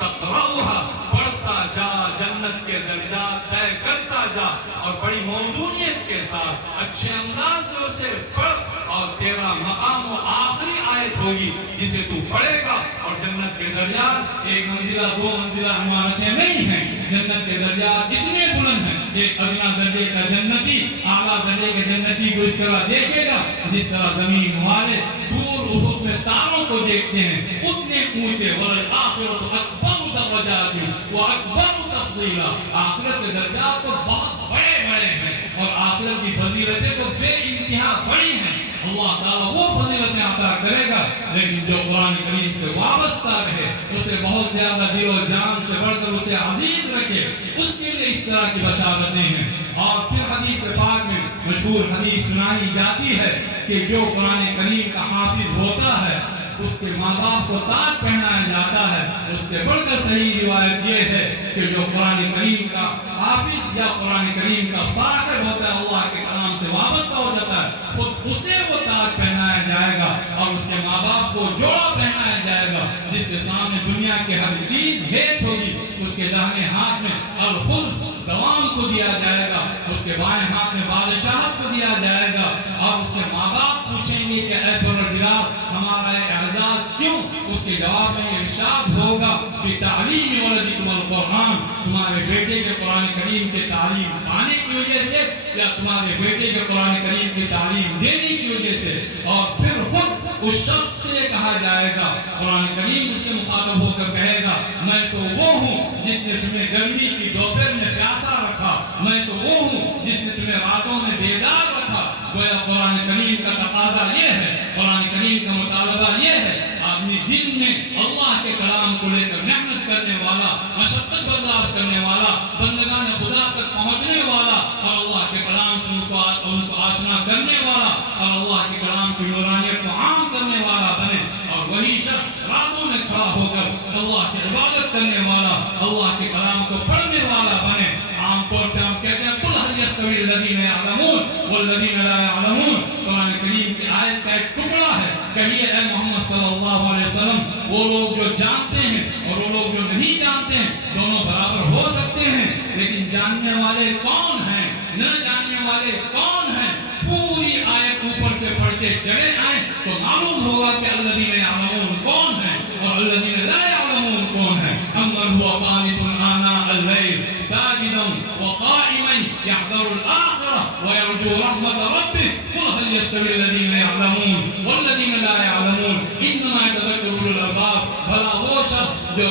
تقرأها، پڑھتا جا، جنت کے درجات طے کرتا جا اور بڑی موضوعیت کے ساتھ اچھے انداز سے اسے پڑھ اور تیرا مقام وہ آخری آیت ہوگی جسے تو پڑھے گا۔ اور جنت کے درجات ایک منزلہ دو منزلہ عمارتیں نہیں ہیں، جنت کے درجات اتنے بلند ہیں، ایک ادنا درجے کا جنتی اعلیٰ درجے کے جنتی کو اس طرح دیکھے گا جس طرح زمین والے دور افق میں تاروں کو دیکھتے ہیں، اتنے اونچے۔ وَالْآخِرَةُ أَكْبَرُ دَرَجَاتٍ وَأَكْبَرُ تَفْضِيلًا، آخرت کے درجات تو بہت بڑے بڑے ہیں اور آخرت کی فضیلتیں تو بے انتہا بڑی ہیں۔ اللہ تعالیٰ وہ فضیلتیں عطا کرے گا، لیکن جو قرآن کریم سے وابستہ رہے، اسے بہت زیادہ دل و جان سے بڑھ کر اسے عزیز رکھے، اس کے لیے اس طرح کی بشارتیں ہیں۔ اور پھر حدیث پاک میں مشہور حدیث سنائی جاتی ہے کہ جو قرآن کریم کا حافظ ہوتا ہے اس کے ماں باپ کو تاج پہنایا جاتا ہے۔ اس سے بڑھ کر صحیح روایت یہ ہے کہ جو قرآن کریم کا حافظ یا قرآن کریم کا صاحب ہوتا ہے، اللہ کے کلام سے وابستہ ہو جاتا ہے، خود اسے وہ تاج پہنایا جائے گا اور اس کے ماں باپ کو جوڑا پہنایا جائے گا جس کے سامنے دنیا کی ہر چیز ہیٹ ہوگی۔ اس کے داہنے ہاتھ میں الخلد دوام کو دیا جائے گا، اس کے بائیں ہاتھ میں بادشاہت کو دیا جائے گا اور اس کے ماں باپ پوچھیں گے کہ اے پروردگار ہمارا اعزاز کیوں؟ اس کے جواب میں ارشاد ہوگا کہ تعلیم ولدکم القرآن، تمہارے بیٹے کے قرآن کریم کے تعلیم پانے کی وجہ سے یا تمہارے بیٹے کے قرآن کریم کی تعلیم دینے کی وجہ سے۔ اور پھر خود اس شخص سے کہا جائے گا، قرآن کریم اس سے مخاطب ہو کر کہے گا میں تو وہ ہوں جس نے تمہیں گرمی کی دوپہر میں پیاسا رکھا، میں تو وہ ہوں جس نے تمہیں راتوں میں بیدار رکھا۔ گویا قرآن کریم کا تقاضا یہ ہے، قرآن کریم کا مطالبہ یہ ہے، آدمی دن میں اللہ کے کلام کو لے کر محنت کرنے والا، مشقت برداشت کرنے والا، بندگان خدا تک پہنچنے والا اور اللہ کے کلام سے ان کو آشنا کرنے والا اور اللہ کے کلام کی نورانیت کو عام کرنے والا بنے۔ اور وہی شخص راتوں میں کھڑا ہو کر اللہ کی عبادت کرنے والا، اللہ کے کلام کو پڑھنے والا بنے۔ عام طور سے ہم کہتے ہیں قُلْ هَلْ يَسْتَوِي الَّذِينَ يَعْلَمُونَ وَالَّذِينَ لَا يَعْلَمُونَ، قرآن کریم کی آیت کا ایک ٹکڑا ہے۔ کہیے اے محمد صلی اللہ علیہ وسلم وہ لوگ جو جانتے ہیں اور وہ لوگ جو نہیں جانتے ہیں دونوں برابر ہو سکتے ہیں، لیکن جاننے والے کون ہیں، نہ جاننے والے کون ہیں؟ پوری آیت اوپر سے پڑھ کے چلے آئیں تو معلوم ہوگا کہ الذین یعلمون کون ہیں اور الذین لا یعلمون کون ہیں۔ امن هو قانت آناء الليل ساجدا وقائما يحذر الآخرة ويرجو رحمة ربه قل هل يستوي الذين يعلمون والذين لا يعلمون انما يتذكر اولو الالباب۔ بھلا وہ شخص جو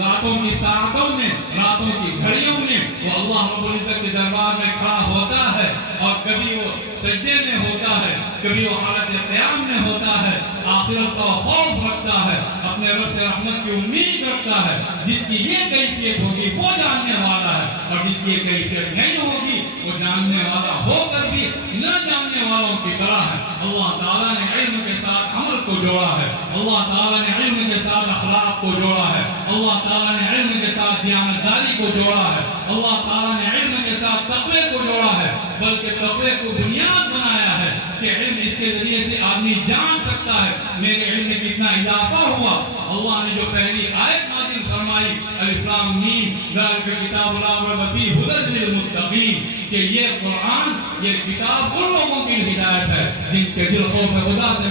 راتوں کی ساعتوں میں، راتوں کی گھڑیوں میں وہ اللہ رب العزت کے دربار میں کھڑا ہوتا ہے اور کبھی وہ سجدے میں ہوتا ہے، کبھی وہ حالت قیام میں ہوتا ہے، آخرت کا خوف رکھتا ہے، اپنے رب سے رحمت کی امید رکھتا ہے، جس کی یہ کیفیت ہوگی وہ جاننے والا ہے اور جس کی یہ کیفیت نہیں ہوگی وہ جاننے والا ہو کر بھی نہ جاننے والوں کی طرح ہے۔ اللہ تعالیٰ نے علم کے ساتھ عمل کو جوڑا ہے، اللہ تعالیٰ نے علم کے ساتھ اخلاق کو جوڑا ہے، اللہ تعالیٰ نے علم کے ساتھ دیانتداری کو جوڑا ہے، اللہ تعالیٰ نے علم کے ساتھ تقوی کو جوڑا ہے، بلکہ تقوی کو بنیاد بنایا ہے کہ علم اس کے ذریعے سے آدمی جان سکتا ہے میرے علم میں کتنا اضافہ ہوا۔ اللہ نے جو پہلی آیت نازل فرمائی الف لام میم ذالک الکتاب لا ریب فیہ ھدی للمتقین، کہ یہ قرآن، یہ کتاب ان لوگوں کی ہدایت ہے جن کے دل خوف خدا سے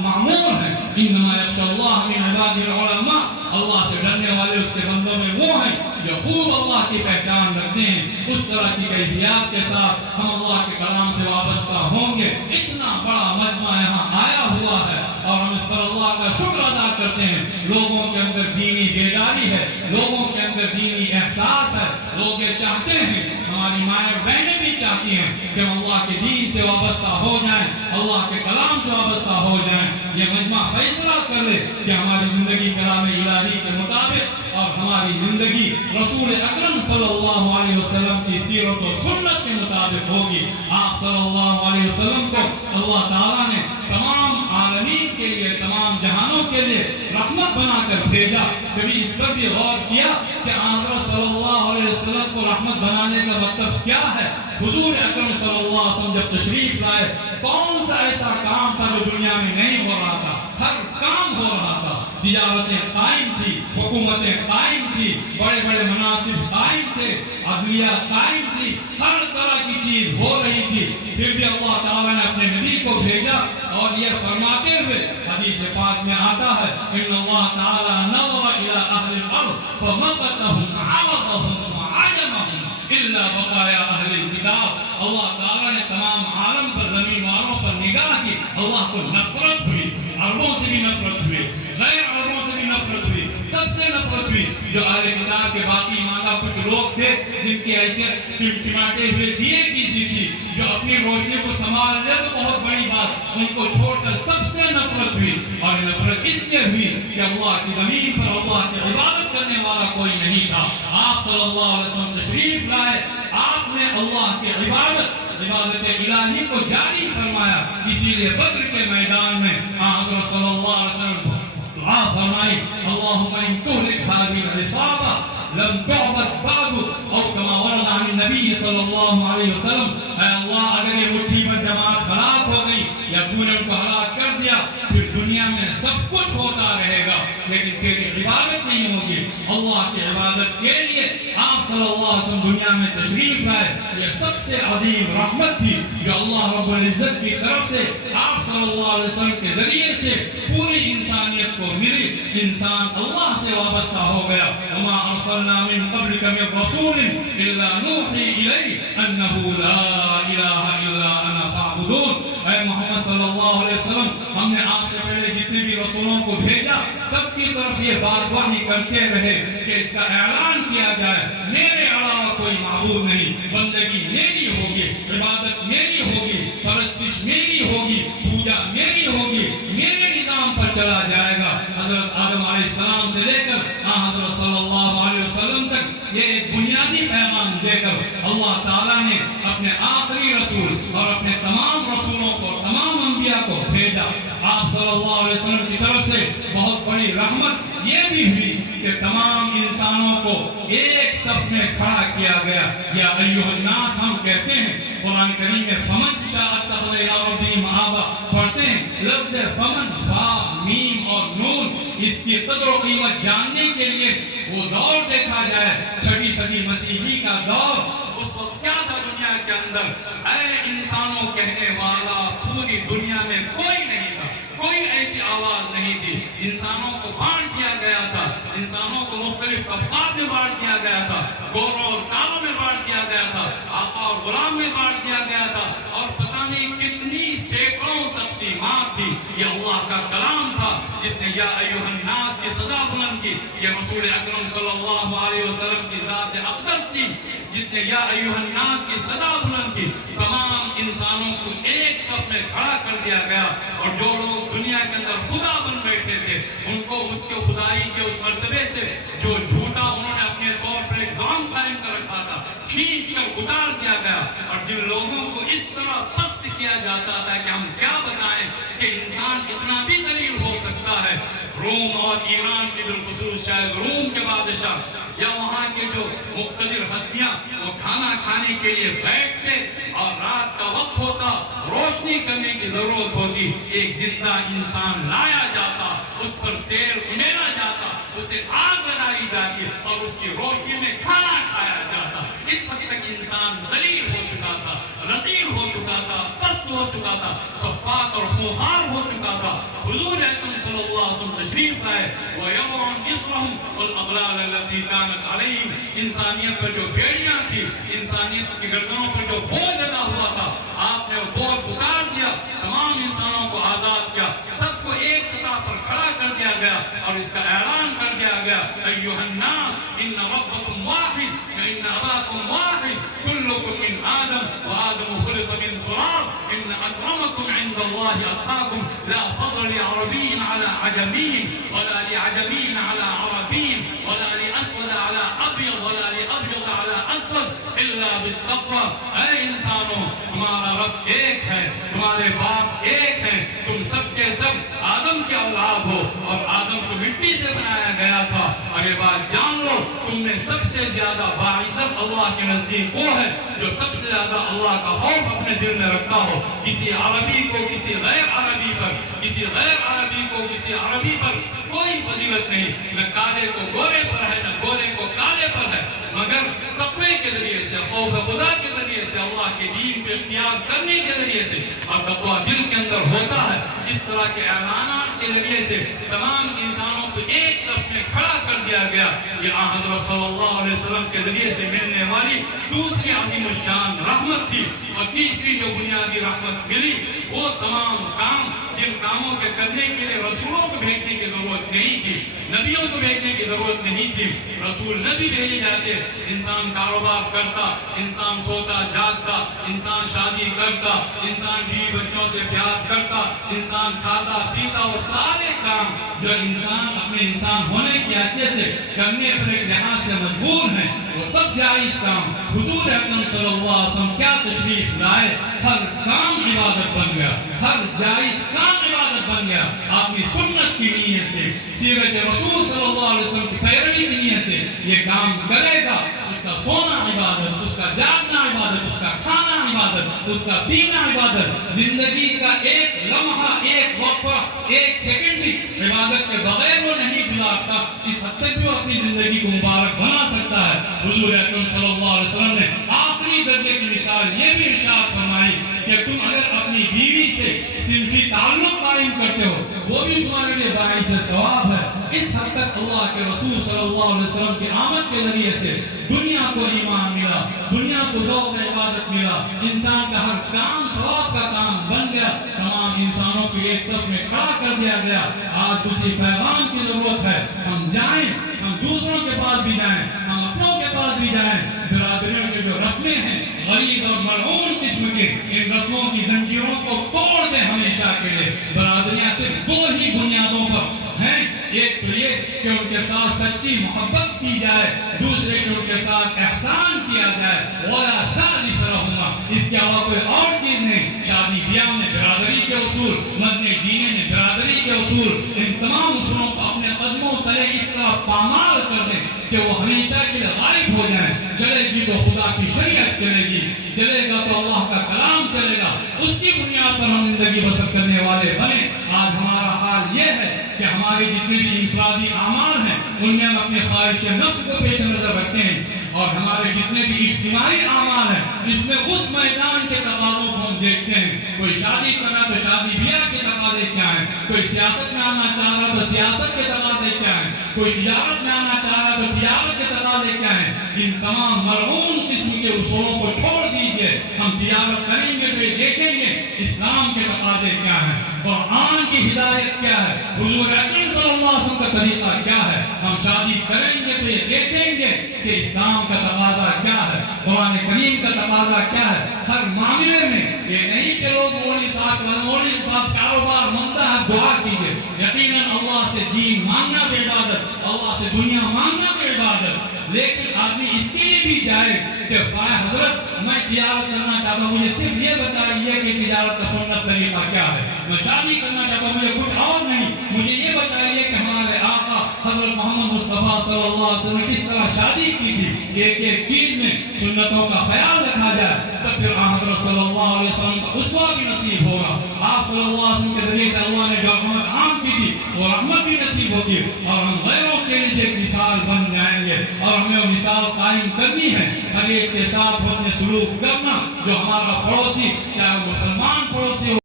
معمور ہیں، انما یخشی اللہ من عبادہ العلماء، اللہ سے ڈرنے والے اس کے بندوں میں وہ ہیں جو خوب اللہ کی پہچان رکھتے ہیں۔ اس طرح کی کیفیات کے ساتھ ہم اللہ کے کلام سے وابستہ ہوں گے۔ اتنا بڑا مجمع یہاں آیا ہوا ہے اور ہم اس پر اللہ کا شکر ادا کرتے ہیں۔ لوگوں کے اندر دینی بیداری ہے، لوگوں کے اندر دینی احساس ہے، لوگ یہ چاہتے ہیں، ہماری مائیں اور بہنیں بھی چاہتی ہیں کہ ہم اللہ کے دین سے وابستہ ہو جائیں، اللہ کے کلام سے وابستہ ہو جائیں۔ یہ مجمع فیصلہ کر لے کہ ہماری زندگی کلام الہی کے مطابق اور ہماری زندگی رسول اکرم صلی اللہ علیہ وسلم کی سیرت و سنت کے مطابق ہوگی۔ آپ صلی اللہ علیہ وسلم کو اللہ تعالیٰ نے تمام عالمین کے لیے، تمام جہانوں کے لیے رحمت بنا کر بھیجا۔ کبھی اس پر بھی غور کیا کہ حضرت صلی اللہ علیہ وسلم کو رحمت بنانے کا مطلب کیا ہے؟ حضور اکرم صلی اللہ علیہ وسلم جب تشریف لائے، کون سا ایسا کام تھا جو دنیا میں نہیں ہو رہا تھا؟ ہر کام ہو رہا تھا۔ تجارتیں قائم تھی، حکومتیں قائم تھی، بڑے بڑے مناصب قائم تھے، عدلیہ قائم تھی، ہر طرح کی چیز ہو رہی تھی۔ پھر بھی اللہ تعالیٰ نے اپنے نبی کو بھیجا اور یہ فرماتے ہوئے حدیث پاک میں آتا ہے ان اللہ تعالیٰ نظر الى اہل الارض فمقتهم عوضهم وعجمهم الا بقایا اہل الکتاب۔ اللہ تعالیٰ نے تمام عالم پر، زمین والوں پر نگاہ کی، اللہ کو نفرت ہوئی، عربوں سے بھی نفرت ہوئی، غیر عربوں سے بھی نفرت ہوئی، سب سے نفرت ہوئی۔ جو اہل کتاب کے باقی مادہ کچھ لوگ تھے جن کی حیثیت ٹمٹماتے ہوئے دیے کی سی تھی، جو اپنی روشنی کو سنبھال لے تو بہت بڑی بات، ان کو چھوڑ کر سب سے نفرت ہوئی۔ اور نفرت اس لیے ہوئی کہ اللہ کی زمین پر اللہ کی عبادت کرنے والا کوئی نہیں تھا۔ آپ صلی اللہ علیہ وسلم تشریف لائے، آپ نے اللہ کی عبادت الہی کو جاری فرمایا۔ اسی لیے بدر کے میدان میں حضرت صلی اللہ علیہ وسلم دعا فرمائی اللہم ان تہلک هذه العصابہ لم تعبد بعد، اور کما ورد عن النبی صلی اللہ علیہ وسلم، اے اللہ اگر یہ مٹھی پر جماعت خراب ہو گئی یا تو نے ان کو ہلاک کر دیا، پھر دنیا میں سب کچھ ہوتا رہے گا لیکن تیری عبادت نہیں ہوگی۔ اللہ کی عبادت کے لیے آپ صلی اللہ علیہ وسلم دنیا میں تشریف لائے۔ یہ سب سے عظیم رحمت تھی جو اللہ رب العزت کی طرف سے آپ صلی اللہ علیہ وسلم کے ذریعے سے پوری انسانیت کو ملی۔ انسان اللہ سے وابستہ ہو گیا۔ وما ارسلنا من قبلک من رسول الا نوحی الیہ انہ لا الہ الا انا فاعبدون۔ اے محمد صلی اللہ علیہ وسلم، ہم نے آپ سے پہلے جتنے بھی رسولوں کو بھیجا سب کی طرف یہ بات وحی کرتے رہے کہ اس کا اعلان کیا جائے میرے علاوہ کوئی معبود نہیں، بندگی میری ہوگی، عبادت میری ہوگی، پرستش میری ہوگی، پوجا میری ہوگی، میرے نظام پر چلا جائے گا۔ حضرت آدم علیہ السلام سے لے کر حضرت صلی اللہ علیہ وسلم تک یہ ایک بنیادی پیغام دے کر اللہ تعالیٰ نے اپنے آخری رسول اور اپنے تمام رسولوں کو، تمام انبیاء کو بھیجا۔ آپ صلی اللہ علیہ وسلم کی طرف سے بہت بڑی رحمت یہ بھی ہوئی کہ تمام انسانوں کو ایک صف میں کھڑا کیا گیا۔ یا ایھا الناس ہم کہتے ہیں، قرآن کریم میں فمن شاء اتخذ الی ربہ مآبا پڑھتے ہیں، لفظ فمن، فا، میم اور نون، اس کی قدر و قیمت جاننے کے لیے وہ دور دیکھا جائے، چھٹی صدی مسیحی کا دور۔ اس وقت کیا تھا دنیا کے اندر؟ اے انسانوں کہنے والا پوری دنیا میں کوئی نہیں تھا، کوئی ایسی آواز نہیں تھی۔ انسانوں کو بانٹ دیا گیا تھا، انسانوں کو مختلف طبقات میں بانٹ دیا گیا تھا، گوروں اور کالوں میں بانٹ دیا گیا تھا، آقا اور غلام میں بانٹ دیا گیا تھا، اور پتہ نہیں کتنی سینکڑوں تقسیمات تھی۔ یہ اللہ کا کلام تھا جس نے یا ایھا الناس کی صدا بلند کی۔ یہ رسول اکرم صلی اللہ علیہ وسلم کی ذات اقدس تھی جس نے یا ایھا الناس کی صدا بلند کی۔ تمام انسانوں کو ایک صف میں کھڑا کر دیا گیا، اور جو لوگ دنیا کے اندر خدا بن بیٹھے تھے ان کو اس کے خدائی کے اس مرتبے سے جو جھوٹا انہوں نے اپنے طور پر الزام قائم کر رکھا تھا کھینچ کر اتار دیا گیا۔ اور جن لوگوں کو اس طرح پست کیا جاتا تھا کہ ہم کیا بتائیں کہ انسان اتنا بھی ذلیل ہو سکتا ہے، روم اور ایران کے بالخصوص شاید روم کے بادشاہ یا وہاں کے جو مقتدر ہستیاں وہ کھانا کھانے کے لیے بیٹھتے اور رات کا وقت ہوتا، روشنی کرنے کی ضرورت ہوتی، ایک زندہ انسان لایا جاتا، اس پر تیل امیرا جاتا، اسے آگ لگائی جاتی اور اس کی روشنی میں کھانا کھایا جاتا. اس حد تک انسان ذلیل ہو چکا تھا، رذیل ہو چکا تھا، پست ہو چکا تھا، صفات اور خوار ہو چکا تھا. حضور اکرم صلی اللہ علیہ وسلم تشریف لائے. وَيَضْعُ إِصْرَهُمْ وَالْأَغْلَالَ الَّتِي كَانَتْ عَلَيْهِمْ. انسانیت پر جو بیڑیاں تھی، انسانیت کی گردنوں پر جو بوجھ لگا ہوا تھا، آپ نے وہ بوجھ اتار دیا، تمام انسانوں کو آزاد کیا، سب کو ایک سطح پر کھڑا کر دیا گیا اور اس کا اعلان کر دیا گیا ایھا الناس ان ربکم واحد وان اباکم واحد کلکم من آدم وآدم خلق من تراب ان اکرمکم عند اللہ اتقاکم لا فضل لعربی على عجمی ولا لعجمی على عربی ولا لأسود على ابيض ولا لأبيض على اسود الا بالتقوى. اے انسانوں، ہمارا رب ایک ہے، تمہارے باپ ایک ہیں، تم سب کے سب آدم کے اولاد ہو اور آدم کو مٹی سے بنایا گیا تھا. اور یہ بات جان لو، تم میں سب سے زیادہ باعزت اللہ کے نزدیک وہ ہے جو سب سے زیادہ اللہ کا خوف اپنے دل میں رکھتا ہو. کسی عربی کو کسی غیر عربی پر، کسی غیر عربی کو کسی عربی پر کوئی فضیلت نہیں. نہ کالے کو گورے پر ہے، نہ گورے کو کالے پر ہے، مگر تقوی کے ذریعے سے، خوف خدا کے ذریعے سے، اللہ کے دین کو اختیار کرنے کے ذریعے سے. اور تقوی دل کے اندر ہوتا ہے. اس طرح کے اعلانات کے ذریعے سے تمام انسانوں کو ایک صف میں کھڑا کر دیا گیا. یہ آن حضرت صلی اللہ علیہ وسلم کے ذریعے سے ملنے والی دوسری عظیم الشان رحمت تھی. اور تیسری جو بنیادی رحمت ملی وہ تمام کام جن کاموں کے کرنے کے لیے رسولوں کو بھیجنے کی ضرورت نہیں تھی، نبیوں کو بھیجنے کی ضرورت نہیں تھی. رسول نبی بھیجے جاتے، انسان کاروبار کرتا، انسان سوتا جاگتا، انسان شادی کرتا، انسان بیوی بچوں سے پیار کرتا، انسان کھاتا پیتا، اور سارے کام جو انسان اپنے انسان ہونے کی حیثیت سے کرنے پر ایک لحاظ سے مجبور ہیں، وہ سب جائز کام حضور اکرم صلی اللہ علیہ وسلم کیا تشریف لائے، ہر کام عبادت بن گیا، ہر جائز کام عبادت بن گیا. اپنی سنت کی نیت سے، سیرت رسول صلی اللہ علیہ وسلم کی پیروی کی نیت سے یہ کام کرے گا. اس کا سونا عبادت، اس کا جاگنا عبادت، اس کا کھانا عبادت، اس کا پینا عبادت. زندگی کا ایک لمحہ، ایک وقفہ، ایک سیکنڈ بھی عبادت کے بغیر وہ نہیں گزارتا. اس حد تک جو اپنی زندگی کو مبارک بنا سکتا ہے. حضور اکرم صلی اللہ علیہ وسلم نے آخری درجے کی مثال یہ بھی ارشاد فرمائی کہ تم اگر اپنی بیوی سے صنفی تعلق قائم کرتے ہو وہ بھی تمہارے لیے باعث ثواب ہے. اس حد تک اللہ کے رسول صلی اللہ علیہ وسلم کی آمد کے ذریعے سے دنیا کو ایمان ملا، دنیا کو ذوق عبادت ملا، انسان کا ہر کام ثواب کا کام بن گیا. تمام انسانوں کو ایک صف میں کھڑا کر دیا گیا. آج اسی پیغام کی ضرورت ہے. ہم جائیں، ہم دوسروں کے پاس بھی جائیں، ہم اپنوں کے پاس بھی جائیں. برادریوں کے جو رسمیں ہیں غلیظ اور ملعون قسم کے، ان رسموں کی زنجیروں کو توڑ دیں ہمیشہ کے لیے. برادریاں صرف دو ہی بنیادوں پر ہیں. ایک تو یہ کہ ان کے ساتھ سچی محبت کی جائے، دوسرے کہ ان کے ساتھ احسان کیا جائے. وَلَا تَعْرِفَ لَهُمَا. اس کے علاوہ کوئی اور چیز نہیں. شادی بیاہ میں برادری کے اصول، مدنی جینے میں برادری کے اصول، ان تمام اصولوں کو اپنے قدموں تلے اس طرح پامال کر دیں کہ وہ ہمیشہ کے لیے غائب ہو جائیں. چلے گی تو خدا کی شریعت چلے گی، چلے گا تو اللہ کا کلام چلے گا. اس کی بنیاد پر ہم زندگی بسر کرنے والے بنے. آج ہمارا حال یہ ہے کہ ہمارے جتنے بھی انفرادی اعمال ہیں ان میں ہم اپنے خواہش نفس کو پیش نظر رکھتے ہیں، اور ہمارے جتنے بھی اجتماعی اعمال ہیں اس میں اس میدان کے تقاضوں کو ہم دیکھتے ہیں. کوئی شادی کرنا تو شادی بیاہ کے تقاضے کیا ہیں، کوئی سیاست میں آنا چاہ رہا تو سیاست کے تقاضے کیا ہیں، کوئی تجارت میں آنا چاہ رہا تو تجارت کے تقاضے کیا ہیں. ان تمام ملعون قسم کے اصولوں کو چھوڑ دیجئے. ہم تجارت کریں گے تو دیکھیں گے اسلام کے تقاضے کیا ہیں، قرآن کی ہدایت کیا ہے، حضور اکرم صلی اللہ علیہ وسلم کا طریقہ کیا ہے. ہم شادی کریں گے تو یہ دیکھیں گے کہ اسلام کا تقاضا کیا ہے، قرآن کریم کا تقاضا کیا ہے. ہر معاملے میں یہ نہیں کہ لوگ مولوی صاحب کاروبار مانتا ہے دعا کیجئے. یقیناً اللہ سے دین مانگنا بھی عبادت، اللہ سے دنیا مانگنا بھی عبادت. لیکن آدمی اس کے لیے بھی جائے کہ حضرت میں تجارت کرنا چاہتا ہوں، مجھے صرف یہ بتائیے کہ تجارت کا سنت طریقہ کیا ہے. میں شادی کرنا چاہتا ہوں، مجھے کچھ اور نہیں، مجھے یہ بتائیے کہ ہمارے آقا حضرت محمد مصطفیٰ صلی اللہ علیہ وسلم نے کس طرح شادی کی تھی، ایک ایک چیز میں سنتوں کا خیال رکھا جائے، تو پھر حضرت صلی اللہ علیہ وسلم کا اسوہ بھی نصیب ہوگا۔ آپ صلی اللہ علیہ وسلم کے ذریعے سے اللہ نے جو رحمت عام کی تھی وہ رحمت بھی نصیب ہوگی، اور ہم غیروں کے لیے ایک مثال بن جائیں گے، اور ہمیں وہ مثال قائم کرنی ہے، ہر ایک کے ساتھ حسن سلوک کرنا، جو ہمارا پڑوسی، چاہے وہ مسلمان پڑوسی ہو،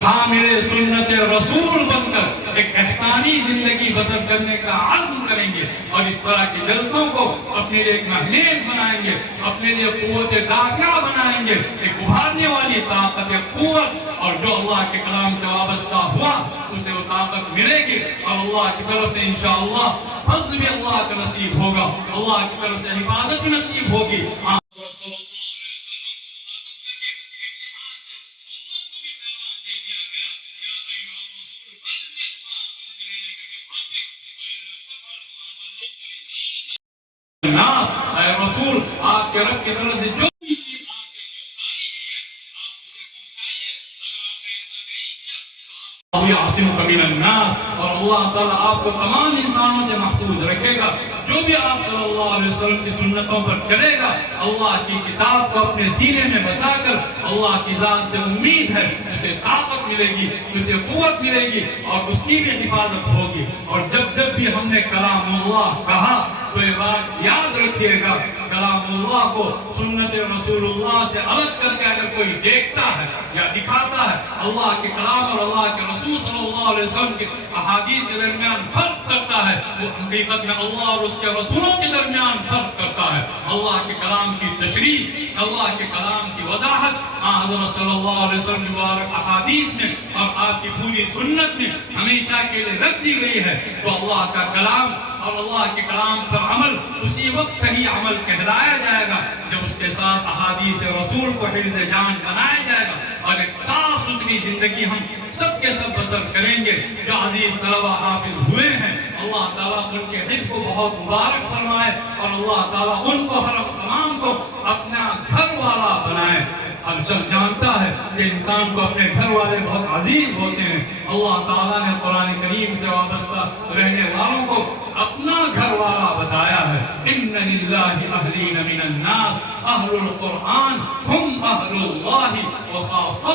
حامل سنت رسول بن کر ایک احسانی زندگی بسر کرنے کا عزم کریں گے، اور اس طرح کے جلسوں کو اپنے لیے ایک محنت بنائیں گے، اپنے لیے قوت دافعہ بنائیں گے، ایک ابھارنے والی طاقت قوت، اور جو اللہ کے کلام سے وابستہ ہوا اسے وہ طاقت ملے گی، اور اللہ کی طرف سے انشاءاللہ فضل بھی اللہ کا نصیب ہوگا، اللہ کی طرف سے حفاظت بھی نصیب ہوگی۔ اے رسول، آپ کے رب کی طرف سے جو یعصمک من الناس، اور اللہ تعالیٰ آپ کو تمام انسانوں سے محفوظ رکھے گا۔ جو بھی آپ صلی اللہ علیہ وسلم کی سنتوں پر چلے گا، اللہ کی کتاب کو اپنے سینے میں بسا کر اللہ کی ذات سے امید ہے اسے طاقت ملے گی، اسے قوت ملے گی، اور اس کی بھی حفاظت ہوگی۔ اور جب بھی ہم نے کلام اللہ کہا تو یہ بات یاد رکھیے گا، کلام اللہ کو سنت رسول اللہ سے الگ کر کے اگر کوئی دیکھتا ہے یا دکھاتا ہے، اللہ کے کلام اور اللہ کے رسول صلی اللہ علیہ وسلم کے احادیث کے درمیان فرق کرتا ہے، وہ حقیقت میں اللہ اور اس کے رسولوں کے درمیان فرق کرتا ہے۔ اللہ کے کلام کی تشریح، اللہ کے کلام کی وضاحت حضرت صلی اللہ علیہ وسلم کی مبارک احادیث میں اور آپ کی پوری سنت میں ہمیشہ کے لیے رکھ دی گئی ہے۔ تو اللہ کا کلام اور اللہ کے کلام پر عمل اسی وقت صحیح عمل کہلایا جائے گا جب اس کے ساتھ احادیث رسول کو حفظ جان بنایا جائے گا، اور ایک صاف ستھری زندگی ہم سب کے سب بسر کریں گے۔ جو عزیز طلبہ حافظ ہوئے ہیں، اللہ تعالیٰ ان کے حفظ کو بہت مبارک فرمائے، اور اللہ تعالیٰ ان کو ہر تمام کو اپنا گھر والا بنائے۔ ہر شخص جانتا ہے کہ انسان کو اپنے گھر والے بہت عزیز ہوتے ہیں۔ اللہ تعالیٰ نے قرآن کریم سے وابستہ رہنے والوں کو اپنا گھر والا بتایا ہے۔ ان للہ اہلین من الناس اہل القرآن ہم اہل اللہ وخاصتہ۔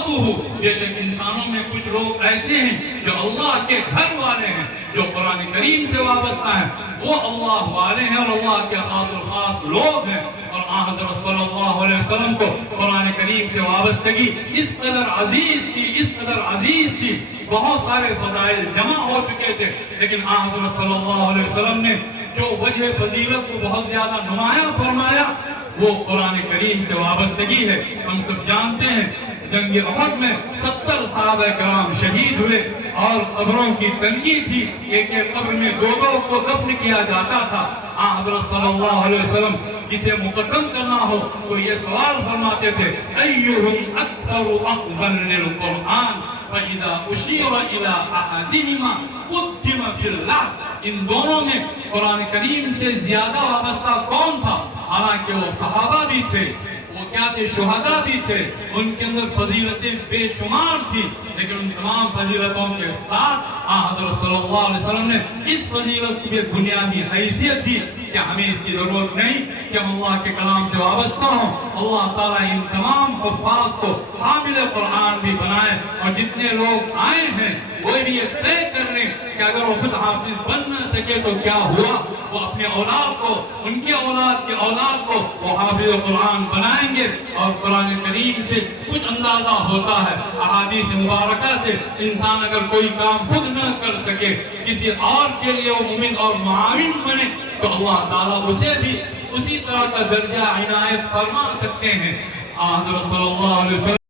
بے شک انسانوں میں کچھ لوگ ایسے ہیں جو اللہ کے گھر والے ہیں، جو قرآن کریم سے وابستہ ہیں، وہ اللہ والے ہیں اور اللہ کے خاص الخاص لوگ ہیں۔ اور حضرت صلی اللہ علیہ وسلم کو قرآن کریم سے وابستگی اس قدر عزیز تھی، اس قدر عزیز تھی، بہت سارے فضائل جمع ہو چکے تھے، لیکن حضرت صلی اللہ علیہ وسلم نے جو وجہ فضیلت کو بہت زیادہ نمایاں فرمایا وہ قرآن کریم سے وابستگی ہے۔ ہم سب جانتے ہیں جنگ احد میں 70 صحابہ کرام شہید ہوئے، اور قبروں کی تنگی تھی، ایک ایک قبر میں دو کو دفن کیا جاتا تھا۔ حضرت صلی اللہ علیہ وسلم جسے مقدم کرنا ہو تو یہ سوال فرماتے تھے، ایہم اکثر اخذا للقرآن فاذا اشیر الى احدہما قدم فی اللحظ۔ ان دونوں میں قرآن کریم سے زیادہ وابستہ کون تھا؟ حالانکہ وہ صحابہ بھی تھے، وہ کیا تھے؟ شہداء بھی تھے، ان کے اندر فضیلتیں بے شمار تھی، لیکن ان تمام فضیلتوں کے ساتھ حضرت صلی اللہ علیہ وسلم نے اس فضیلت کی ایک بنیادی حیثیت دی کہ ہمیں اس کی ضرورت نہیں کہ ہم اللہ کے کلام سے وابستہ ہوں۔ اللہ تعالیٰ ان تمام حفاظ کو حامل قرآن بھی بنائے، اور جتنے لوگ آئے ہیں وہ بھی یہ طے کر لیں کہ اگر وہ خود حافظ بن نہ سکے تو کیا ہوا، وہ اپنے اولاد کو، ان کی اولاد کی اولاد کو وہ حافظ قرآن بنائیں گے۔ اور قرآن کریم سے کچھ اندازہ ہوتا ہے، احادیث مبارکہ سے انسان اگر کوئی کام خود نہ کر سکے، کسی اور کے لیے وہ مومن اور معاون بنے تو اللہ تعالیٰ اسے بھی اسی طرح کا درجہ عنایت فرما سکتے ہیں۔ حضرت صلی اللہ علیہ وسلم